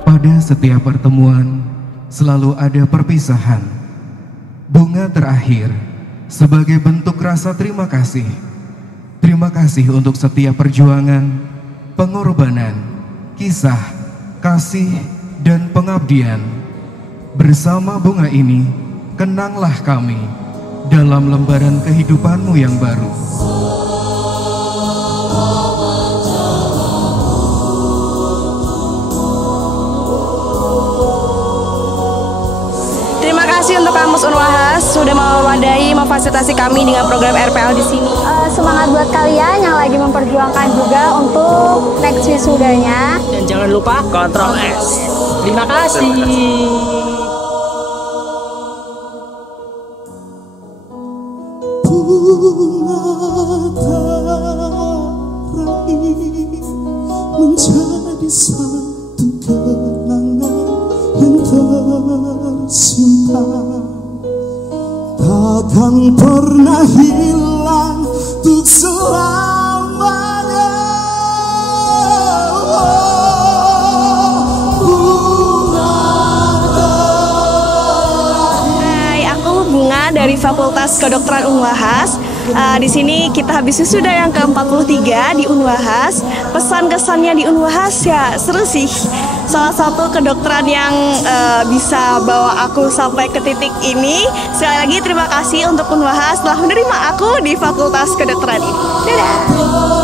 Pada setiap pertemuan selalu ada perpisahan. Bunga terakhir sebagai bentuk rasa terima kasih. Terima kasih untuk setiap perjuangan, pengorbanan, kisah, kasih, dan pengabdian. Bersama bunga ini, kenanglah kami dalam lembaran kehidupanmu yang baru. Terima kasih untuk Kamus Unwahas sudah mewadai memfasilitasi kami dengan program RPL di sini. Semangat buat kalian yang lagi memperjuangkan juga untuk next wisudanya. Dan jangan lupa kontrol S. Terima kasih. Menjadi satu kenangan yang tersimpan, takkan pernah hilang untuk selamanya. Hai, aku Bunga dari Fakultas Kedokteran Unwahas. Di sini kita habis wisuda yang ke-43 di Unwahas. Pesan kesannya di Unwahas ya seru sih. Salah satu kedokteran yang bisa bawa aku sampai ke titik ini. Sekali lagi terima kasih untuk Unwahas telah menerima aku di Fakultas Kedokteran ini. Dadah.